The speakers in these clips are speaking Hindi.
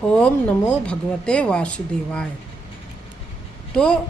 ओम नमो भगवते वासुदेवाय। तो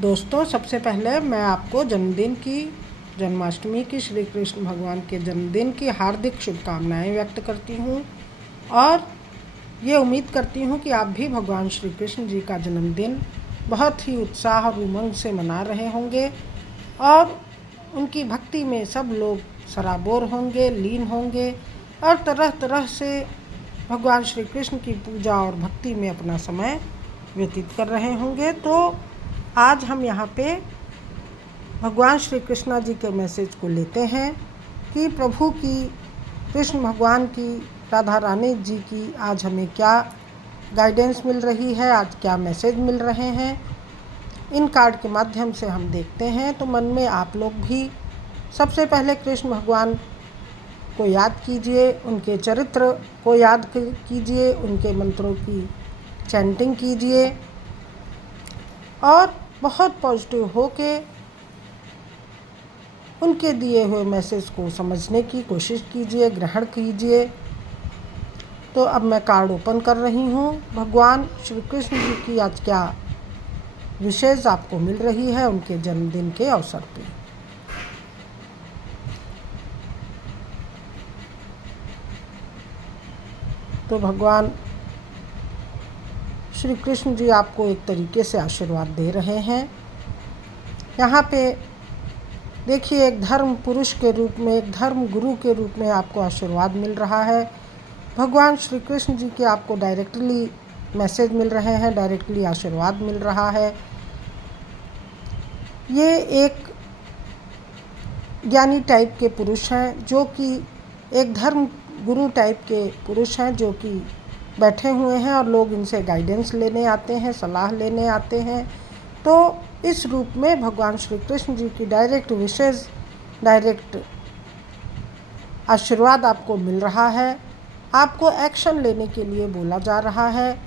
दोस्तों, सबसे पहले मैं आपको जन्माष्टमी की, श्री कृष्ण भगवान के जन्मदिन की हार्दिक शुभकामनाएं व्यक्त करती हूँ और ये उम्मीद करती हूँ कि आप भी भगवान श्री कृष्ण जी का जन्मदिन बहुत ही उत्साह और उमंग से मना रहे होंगे और उनकी भक्ति में सब लोग सराबोर होंगे, लीन होंगे और तरह तरह से भगवान श्री कृष्ण की पूजा और भक्ति में अपना समय व्यतीत कर रहे होंगे। तो आज हम यहाँ पे भगवान श्री कृष्णा जी के मैसेज को लेते हैं कि प्रभु की, कृष्ण भगवान की, राधा रानी जी की आज हमें क्या गाइडेंस मिल रही है, आज क्या मैसेज मिल रहे हैं। इन कार्ड के माध्यम से हम देखते हैं। तो मन में आप लोग भी सबसे पहले कृष्ण भगवान को याद कीजिए, उनके चरित्र को याद कीजिए, उनके मंत्रों की चैंटिंग कीजिए और बहुत पॉजिटिव होके उनके दिए हुए मैसेज को समझने की कोशिश कीजिए, ग्रहण कीजिए। तो अब मैं कार्ड ओपन कर रही हूँ। भगवान श्री कृष्ण जी की आज क्या विशेष आपको मिल रही है उनके जन्मदिन के अवसर पे। तो भगवान श्री कृष्ण जी आपको एक तरीके से आशीर्वाद दे रहे हैं। यहाँ पे देखिए, एक धर्म पुरुष के रूप में, एक धर्म गुरु के रूप में आपको आशीर्वाद मिल रहा है। भगवान श्री कृष्ण जी के आपको डायरेक्टली मैसेज मिल रहे हैं, डायरेक्टली आशीर्वाद मिल रहा है। ये एक ज्ञानी टाइप के पुरुष हैं, जो कि एक धर्म गुरु टाइप के पुरुष हैं, जो कि बैठे हुए हैं और लोग इनसे गाइडेंस लेने आते हैं, सलाह लेने आते हैं। तो इस रूप में भगवान श्री कृष्ण जी की डायरेक्ट विशेष, डायरेक्ट आशीर्वाद आपको मिल रहा है। आपको एक्शन लेने के लिए बोला जा रहा है।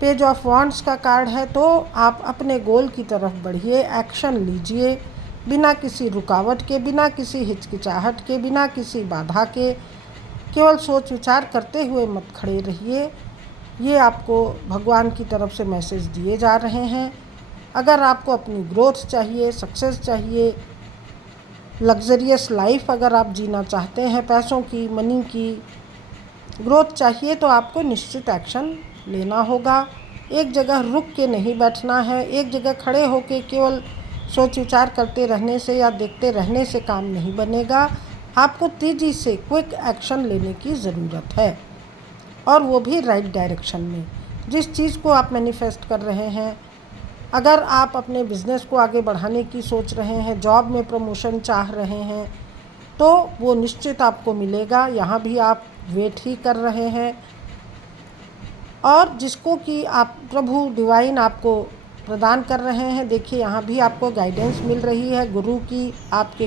पेज ऑफ वॉन्ड्स का कार्ड है, तो आप अपने गोल की तरफ बढ़िए, एक्शन लीजिए, बिना किसी रुकावट के, बिना किसी हिचकिचाहट के, बिना किसी बाधा के, केवल सोच विचार करते हुए मत खड़े रहिए। ये आपको भगवान की तरफ से मैसेज दिए जा रहे हैं। अगर आपको अपनी ग्रोथ चाहिए, सक्सेस चाहिए, लग्जरियस लाइफ अगर आप जीना चाहते हैं, पैसों की, मनी की ग्रोथ चाहिए, तो आपको निश्चित एक्शन लेना होगा। एक जगह रुक के नहीं बैठना है। एक जगह खड़े होके केवल सोच विचार करते रहने से या देखते रहने से काम नहीं बनेगा। आपको तेज़ी से क्विक एक्शन लेने की ज़रूरत है, और वो भी राइट डायरेक्शन में। जिस चीज़ को आप मैनिफेस्ट कर रहे हैं, अगर आप अपने बिज़नेस को आगे बढ़ाने की सोच रहे हैं, जॉब में प्रमोशन चाह रहे हैं, तो वो निश्चित आपको मिलेगा। यहाँ भी आप वेट ही कर रहे हैं, और जिसको कि आप प्रभु डिवाइन आपको प्रदान कर रहे हैं। देखिए, यहाँ भी आपको गाइडेंस मिल रही है, गुरु की, आपके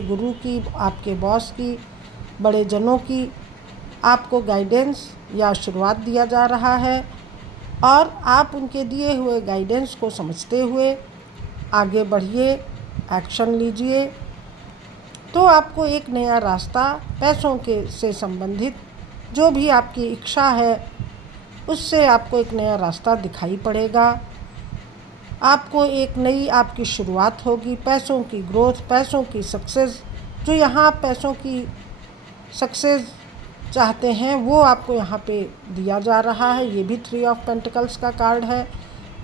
बॉस की, बड़े जनों की आपको गाइडेंस या आशीर्वाद दिया जा रहा है, और आप उनके दिए हुए गाइडेंस को समझते हुए आगे बढ़िए, एक्शन लीजिए। तो आपको एक नया रास्ता, पैसों के से संबंधित जो भी आपकी इच्छा है, उससे आपको एक नया रास्ता दिखाई पड़ेगा। आपको एक नई आपकी शुरुआत होगी। पैसों की ग्रोथ, पैसों की सक्सेस, जो यहाँ आप पैसों की सक्सेस चाहते हैं, वो आपको यहाँ पे दिया जा रहा है। ये भी 3 ऑफ पेंटिकल्स का कार्ड है।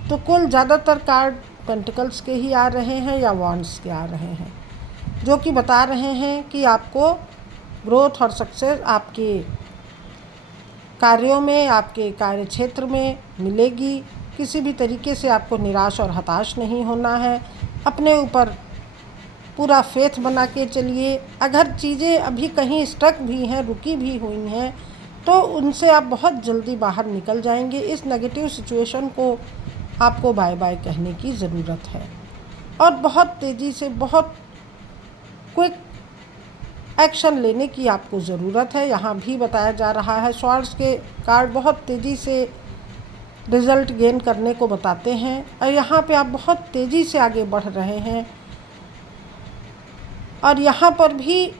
तो कुल ज़्यादातर कार्ड पेंटिकल्स के ही आ रहे हैं या वॉन्ड्स के आ रहे हैं, जो कि बता रहे हैं कि आपको ग्रोथ और सक्सेस आपके कार्यों में, आपके कार्य क्षेत्र में मिलेगी। किसी भी तरीके से आपको निराश और हताश नहीं होना है। अपने ऊपर पूरा फेथ बना के चलिए। अगर चीज़ें अभी कहीं स्टक भी हैं, रुकी भी हुई हैं, तो उनसे आप बहुत जल्दी बाहर निकल जाएंगे। इस नेगेटिव सिचुएशन को आपको बाय बाय कहने की ज़रूरत है, और बहुत तेज़ी से, बहुत क्विक एक्शन लेने की आपको ज़रूरत है। यहाँ भी बताया जा रहा है, स्वॉर्ड्स के कार्ड बहुत तेज़ी से रिज़ल्ट गेन करने को बताते हैं, और यहाँ पे आप बहुत तेज़ी से आगे बढ़ रहे हैं। और यहाँ पर भी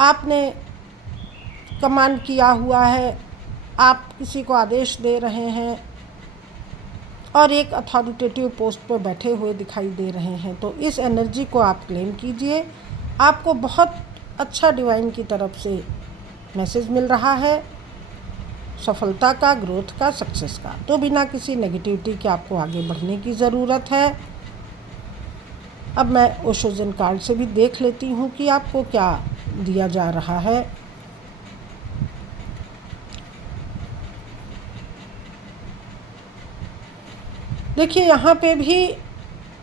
आपने कमांड किया हुआ है आप किसी को आदेश दे रहे हैं और एक अथॉरिटेटिव पोस्ट पर बैठे हुए दिखाई दे रहे हैं, तो इस एनर्जी को आप क्लेम कीजिए। आपको बहुत अच्छा डिवाइन की तरफ से मैसेज मिल रहा है, सफलता का, ग्रोथ का, सक्सेस का। तो बिना किसी नेगेटिविटी के आपको आगे बढ़ने की ज़रूरत है। अब मैं ओशोजन कार्ड से भी देख लेती हूँ कि आपको क्या दिया जा रहा है। देखिए, यहाँ पे भी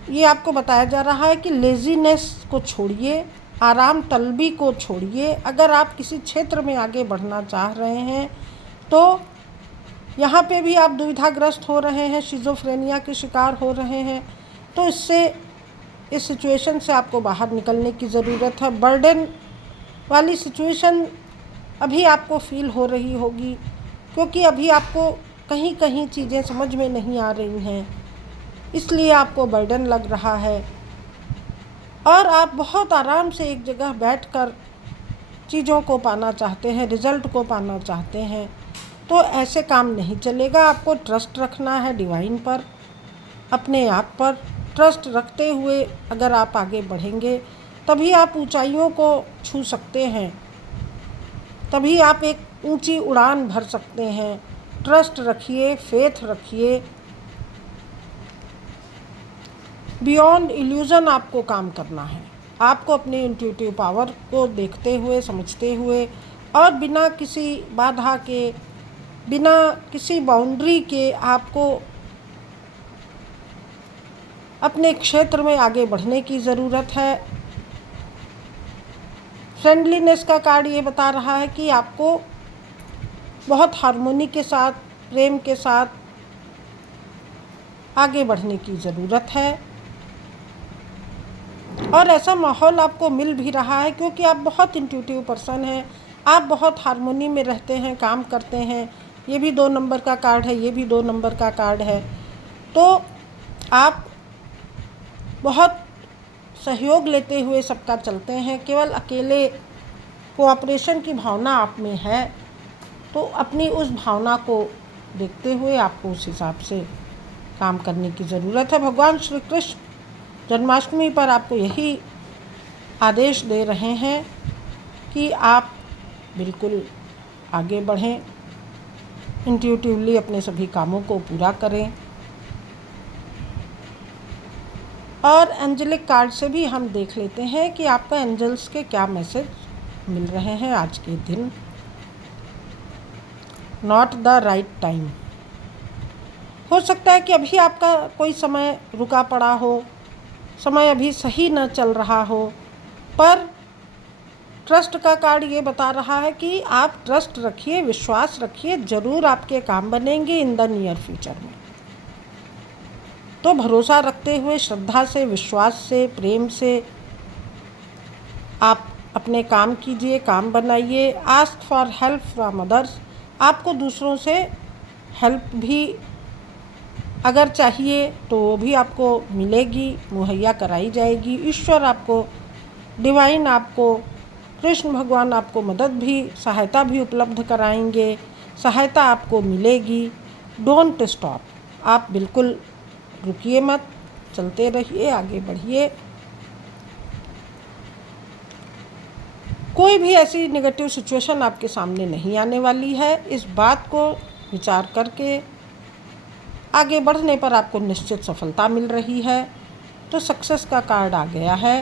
ये आपको बताया जा रहा है कि लेज़ीनेस को छोड़िए, आराम तलबी को छोड़िए। अगर आप किसी क्षेत्र में आगे बढ़ना चाह रहे हैं तो यहाँ पे भी आप दुविधाग्रस्त हो रहे हैं, शिज़ोफ्रेनिया के शिकार हो रहे हैं, तो इस सिचुएशन से आपको बाहर निकलने की ज़रूरत है। बर्डन वाली सिचुएशन अभी आपको फील हो रही होगी, क्योंकि अभी आपको कहीं कहीं चीज़ें समझ में नहीं आ रही हैं, इसलिए आपको बर्डन लग रहा है और आप बहुत आराम से एक जगह बैठकर चीज़ों को पाना चाहते हैं, रिज़ल्ट को पाना चाहते हैं। तो ऐसे काम नहीं चलेगा। आपको ट्रस्ट रखना है डिवाइन पर, अपने आप पर ट्रस्ट रखते हुए अगर आप आगे बढ़ेंगे तभी आप ऊंचाइयों को छू सकते हैं, तभी आप एक ऊंची उड़ान भर सकते हैं। ट्रस्ट रखिए, फेथ रखिए। बियॉन्ड इल्यूज़न आपको काम करना है। आपको अपनी इंट्यूटिव पावर को देखते हुए, समझते हुए और बिना किसी बाधा के, बिना किसी बाउंड्री के आपको अपने क्षेत्र में आगे बढ़ने की ज़रूरत है। फ्रेंडलीनेस का कार्ड ये बता रहा है कि आपको बहुत हार्मोनी के साथ, प्रेम के साथ आगे बढ़ने की ज़रूरत है और ऐसा माहौल आपको मिल भी रहा है, क्योंकि आप बहुत इंट्यूटिव पर्सन हैं, आप बहुत हार्मोनी में रहते हैं, काम करते हैं। ये भी 2 नंबर का कार्ड है, ये भी 2 नंबर का कार्ड है। तो आप बहुत सहयोग लेते हुए सबका चलते हैं। केवल अकेले कोऑपरेशन की भावना आप में है, तो अपनी उस भावना को देखते हुए आपको उस हिसाब से काम करने की ज़रूरत है। भगवान श्री कृष्ण जन्माष्टमी पर आपको यही आदेश दे रहे हैं कि आप बिल्कुल आगे बढ़ें, इंट्यूटिवली अपने सभी कामों को पूरा करें। और एंजेलिक कार्ड से भी हम देख लेते हैं कि आपका एंजल्स के क्या मैसेज मिल रहे हैं आज के दिन। Not the right time. हो सकता है कि अभी आपका कोई समय रुका पड़ा हो, समय अभी सही न चल रहा हो, पर ट्रस्ट का कार्ड ये बता रहा है कि आप ट्रस्ट रखिए, विश्वास रखिए, ज़रूर आपके काम बनेंगे इन द नियर फ्यूचर में। तो भरोसा रखते हुए, श्रद्धा से, विश्वास से, प्रेम से आप अपने काम कीजिए, काम बनाइए। Ask for help from others. आपको दूसरों से हेल्प भी अगर चाहिए तो वो भी आपको मिलेगी, मुहैया कराई जाएगी। ईश्वर आपको, डिवाइन आपको, कृष्ण भगवान आपको मदद भी, सहायता भी उपलब्ध कराएंगे, सहायता आपको मिलेगी। Don't stop. आप बिल्कुल रुकिए मत, चलते रहिए, आगे बढ़िए। कोई भी ऐसी नेगेटिव सिचुएशन आपके सामने नहीं आने वाली है। इस बात को विचार करके आगे बढ़ने पर आपको निश्चित सफलता मिल रही है। तो सक्सेस का कार्ड आ गया है।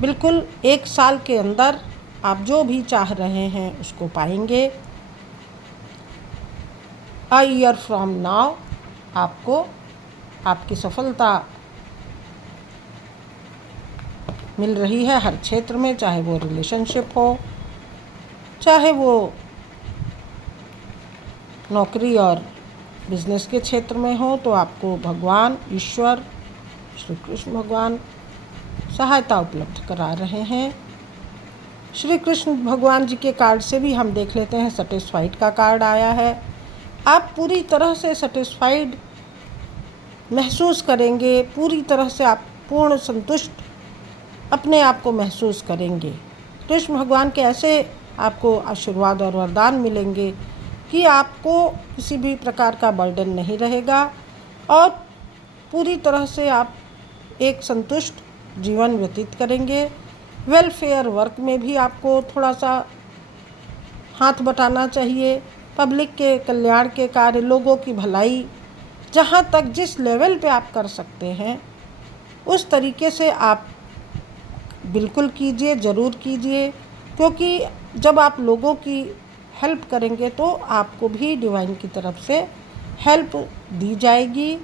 बिल्कुल 1 साल के अंदर आप जो भी चाह रहे हैं उसको पाएंगे। अ ईयर फ्रॉम नाउ आपको आपकी सफलता मिल रही है हर क्षेत्र में, चाहे वो रिलेशनशिप हो, चाहे वो नौकरी और बिजनेस के क्षेत्र में हो। तो आपको भगवान ईश्वर श्री कृष्ण भगवान सहायता उपलब्ध करा रहे हैं। श्री कृष्ण भगवान जी के कार्ड से भी हम देख लेते हैं। सेटिस्फाइड का कार्ड आया है। आप पूरी तरह से सेटिस्फाइड महसूस करेंगे, पूरी तरह से आप पूर्ण संतुष्ट अपने आप को महसूस करेंगे। कृष्ण भगवान के ऐसे आपको आशीर्वाद और वरदान मिलेंगे कि आपको किसी भी प्रकार का बर्डन नहीं रहेगा और पूरी तरह से आप एक संतुष्ट जीवन व्यतीत करेंगे। वेलफेयर वर्क में भी आपको थोड़ा सा हाथ बटाना चाहिए। पब्लिक के कल्याण के कार्य, लोगों की भलाई, जहाँ तक जिस लेवल पे आप कर सकते हैं उस तरीके से आप बिल्कुल कीजिए, ज़रूर कीजिए, क्योंकि जब आप लोगों की हेल्प करेंगे तो आपको भी डिवाइन की तरफ से हेल्प दी जाएगी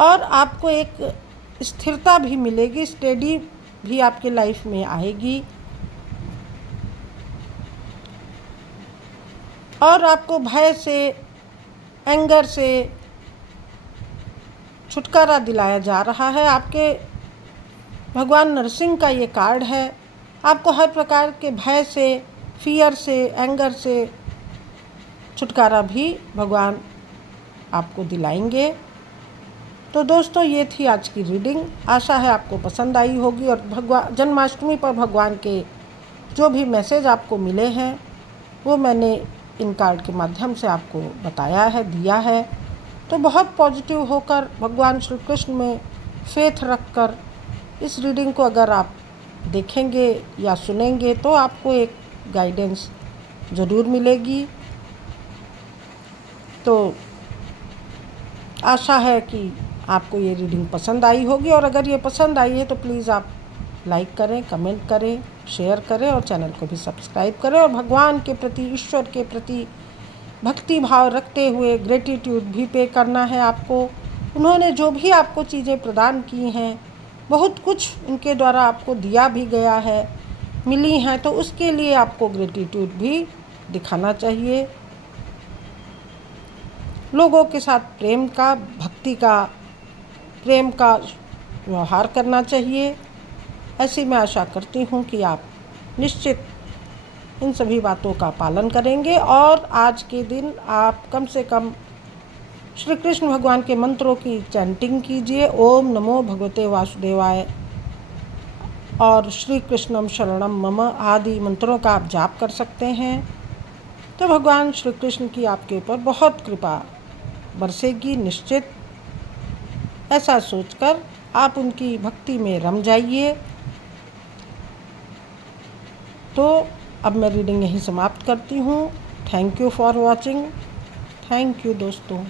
और आपको एक स्थिरता भी मिलेगी, स्टेडी भी आपके लाइफ में आएगी और आपको भय से, एंगर से छुटकारा दिलाया जा रहा है। आपके भगवान नरसिंह का ये कार्ड है। आपको हर प्रकार के भय से, फियर से, एंगर से छुटकारा भी भगवान आपको दिलाएंगे। तो दोस्तों, ये थी आज की रीडिंग। आशा है आपको पसंद आई होगी और जन्माष्टमी पर भगवान के जो भी मैसेज आपको मिले हैं वो मैंने इन कार्ड के माध्यम से आपको बताया है, दिया है। तो बहुत पॉजिटिव होकर, भगवान श्री कृष्ण में फेथ रखकर इस रीडिंग को अगर आप देखेंगे या सुनेंगे तो आपको एक गाइडेंस ज़रूर मिलेगी। तो आशा है कि आपको ये रीडिंग पसंद आई होगी और अगर ये पसंद आई है तो प्लीज़ आप लाइक करें, कमेंट करें, शेयर करें और चैनल को भी सब्सक्राइब करें और भगवान के प्रति, ईश्वर के प्रति भक्ति भाव रखते हुए ग्रेटिट्यूड भी पे करना है आपको। उन्होंने जो भी आपको चीज़ें प्रदान की हैं, बहुत कुछ उनके द्वारा आपको दिया भी गया है, मिली हैं, तो उसके लिए आपको ग्रेटिट्यूड भी दिखाना चाहिए। लोगों के साथ प्रेम का, भक्ति का, प्रेम का व्यवहार करना चाहिए। ऐसी मैं आशा करती हूँ कि आप निश्चित इन सभी बातों का पालन करेंगे और आज के दिन आप कम से कम श्री कृष्ण भगवान के मंत्रों की चैंटिंग कीजिए। ओम नमो भगवते वासुदेवाय और श्री कृष्णम शरणम मम आदि मंत्रों का आप जाप कर सकते हैं। तो भगवान श्री कृष्ण की आपके ऊपर बहुत कृपा बरसेगी निश्चित। ऐसा सोचकर आप उनकी भक्ति में रम जाइए। तो अब मैं रीडिंग यहीं समाप्त करती हूँ। Thank you for watching. Thank you दोस्तों।